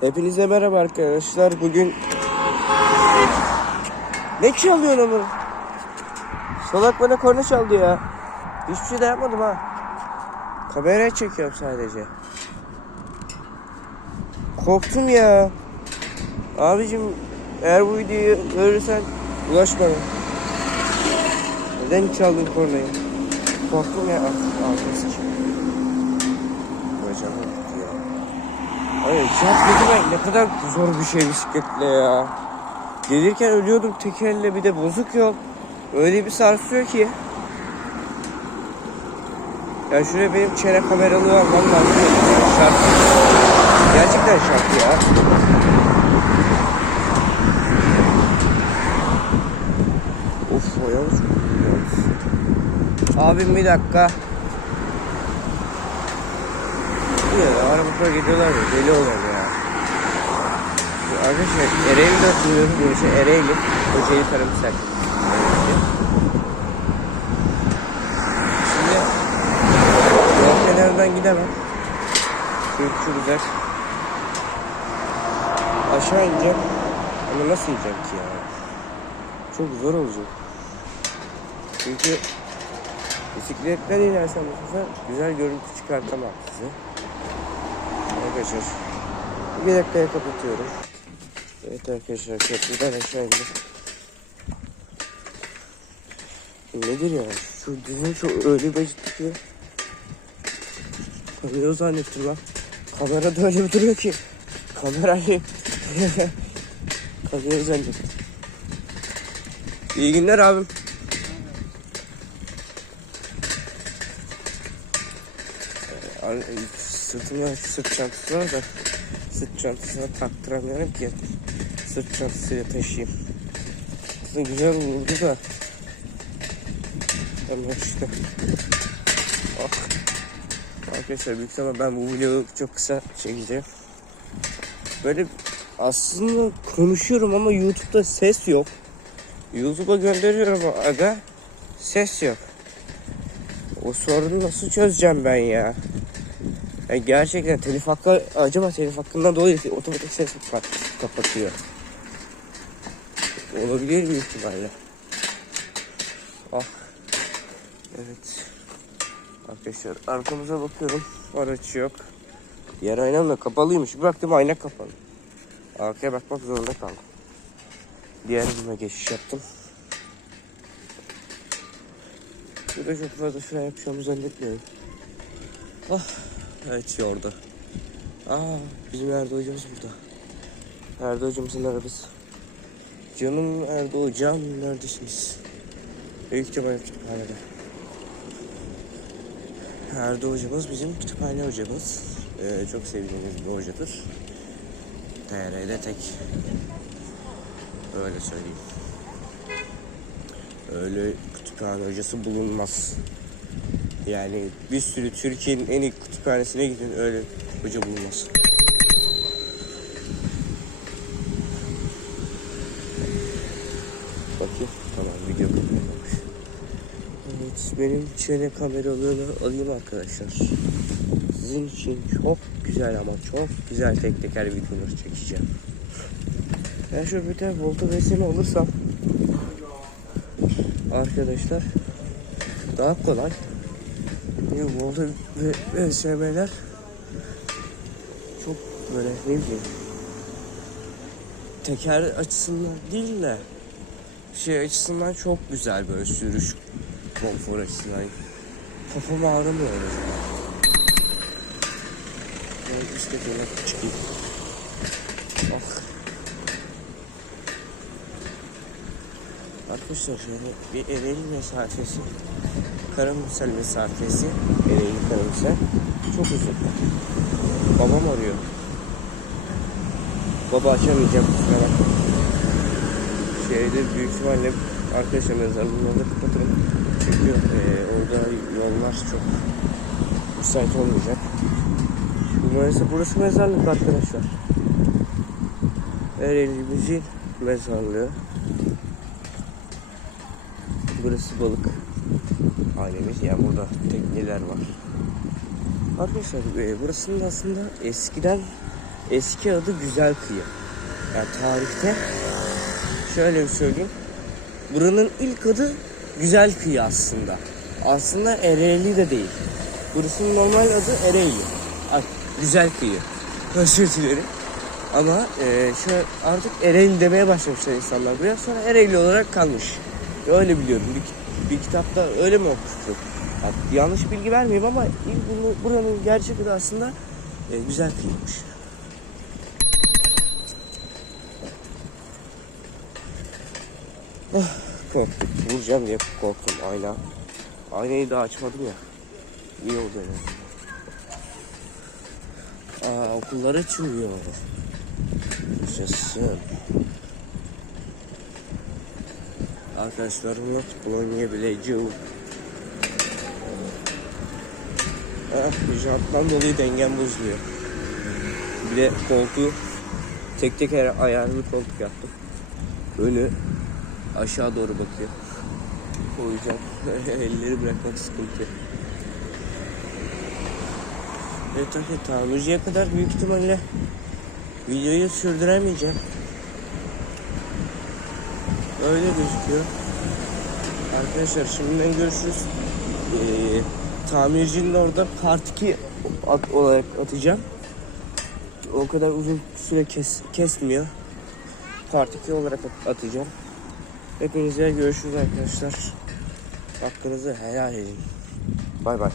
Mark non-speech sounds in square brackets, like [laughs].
Hepinize merhaba arkadaşlar. Bugün ne çalıyor onu? Salak bana korna çaldı ya. Hiçbir şey de yapmadım ha. Kameraya çekiyorum sadece. Korktum ya. Abicim eğer bu videoyu görürsen ulaş bana. Neden çaldın kornayı? Korktum ya. Ağzını sıçayım. Bacağım. Hayır, jant demek ne kadar zor bir şey bisikletle ya. Gelirken ölüyordum tekerle bir de bozuk yol. Öyle bir sarsıyor ki. Ya şuraya benim çene kameralı var vallahi şart. Gerçekten şart ya. Of o yalnız. Abim bir dakika. Ya arabada gidiyorlar ya deli olur ya. Arkadaşlar Ereğli'de oturuyoruz bu işe Ereğli. Kocaeli Karamsel. Şimdi yol kenarından gidemem. Çünkü çok uzak. Aşağı ineceğim. Ama nasıl ineceğim ki ya? Çok zor olacak. Çünkü bisikletten inersem bu güzel görüntü çıkartamam size. Arkadaşlar bir dakikaya kapatıyorum. Evet arkadaşlar köprüden aşağı indim. Nedir ya? Şu dizim çok öyle bir tutuyor. Kalıyor zannettim lan. Kamerada öyle bir duruyor ki. Kamerayı [laughs] kalıyor zannettim. İyi günler abim. Sırtımda sırt çantası var da sırt çantasına taktıramıyorum ki sırt çantasıyla taşıyayım. Aslında güzel olurdu da ama işte ah. Arkadaşlar büyük ihtimalle ben bu vlogu çok kısa çekeceğim. Böyle aslında konuşuyorum ama YouTube'da ses yok. YouTube'a gönderiyorum aga ses yok. O sorunu nasıl çözeceğim ben ya? Yani gerçekten telif hakkı acaba telif hakkından dolayı otomatik ses kapat, kapatıyor. Olabilir mi ihtimalle? Ah. Evet. Arkadaşlar arkamıza bakıyorum. Araç yok. Yer aynam da kapalıymış. Bıraktım ayna kapalı. Arkaya bakmak zorunda kaldım. Diğer bölüme geçiş yaptım. Burada çok fazla fren yapacağımı zannetmiyorum. Ah. Evet orada. Aa bizim Erdo hocamız burada. Erdo hocamızın arabası. Canım Erdo hocam neredesiniz? Büyük ihtimalle kütüphanede. Erdo hocamız bizim kütüphane hocamız. Ee, çok sevdiğimiz bir hocadır. TR'de tek. Öyle söyleyeyim. Öyle kütüphane hocası bulunmaz. Yani bir sürü Türkiye'nin en iyi kütüphanesine gidin öyle hoca bulunmaz. Bakayım. Tamam video kapatılmış. Evet benim çene kameralarını alayım arkadaşlar. Sizin için çok güzel ama çok güzel tek teker videoları çekeceğim. Ben şöyle bir tane volta VS'ni alırsam arkadaşlar daha kolay. Ya Volta ve VSM'ler çok böyle ne bileyim teker açısından değil de şey açısından çok güzel böyle sürüş konfor açısından. Kafam ağrımıyor öyle. Ben bisikletine çıkayım. Ah. Arkadaşlar yani bir Ereğli mesafesi Karamürsel mesafesi Ereğli Karamürsel çok uzun. Babam arıyor. Baba açamayacağım kusura bakma. Şeyde büyük ihtimalle arkadaşlar mezarlığını orada kapatırım. Çünkü e, orada yollar çok müsait olmayacak. Maalesef burası mezarlık arkadaşlar. Ereğli'mizin mezarlığı. Burası balık ailemiz. Yani burada tekneler var. Arkadaşlar e, aslında eskiden eski adı Güzel Kıyı. Yani tarihte şöyle bir söyleyeyim. Buranın ilk adı Güzel Kıyı aslında. Aslında Ereğli de değil. Burasının normal adı Ereğli. Ay, Güzel Kıyı. [laughs] Özür dilerim. Ama e, şu artık Ereğli demeye başlamışlar insanlar. Biraz sonra Ereğli olarak kalmış. Öyle biliyorum. Bir, kitapta öyle mi okumuştum? Bak, yanlış bilgi vermeyeyim ama ilk bunu, buranın gerçek adı aslında e, Güzel Kıyı'ymış. Ah, korktum. Vuracağım diye korktum ayna. Aynayı da açmadım ya. İyi oldu yani. Aa, okullar açılıyor. Yaşasın. Arkadaşlarımla futbol oynayabileceğim. Ah, janttan dolayı dengem bozuluyor. Bir de koltuğu tek tek her ayarlı koltuk yaptım. Böyle aşağı doğru bakıyor. O yüzden [laughs] elleri bırakmak sıkıntı. Evet tabii tamirciye kadar büyük ihtimalle videoyu sürdüremeyeceğim. Öyle gözüküyor. Arkadaşlar şimdiden görüşürüz. Ee, tamircinin orada part 2 at, olarak atacağım. O kadar uzun süre kes, kesmiyor. Part 2 olarak at- atacağım. Hepinize görüşürüz arkadaşlar. Hakkınızı helal edin. Bay bay.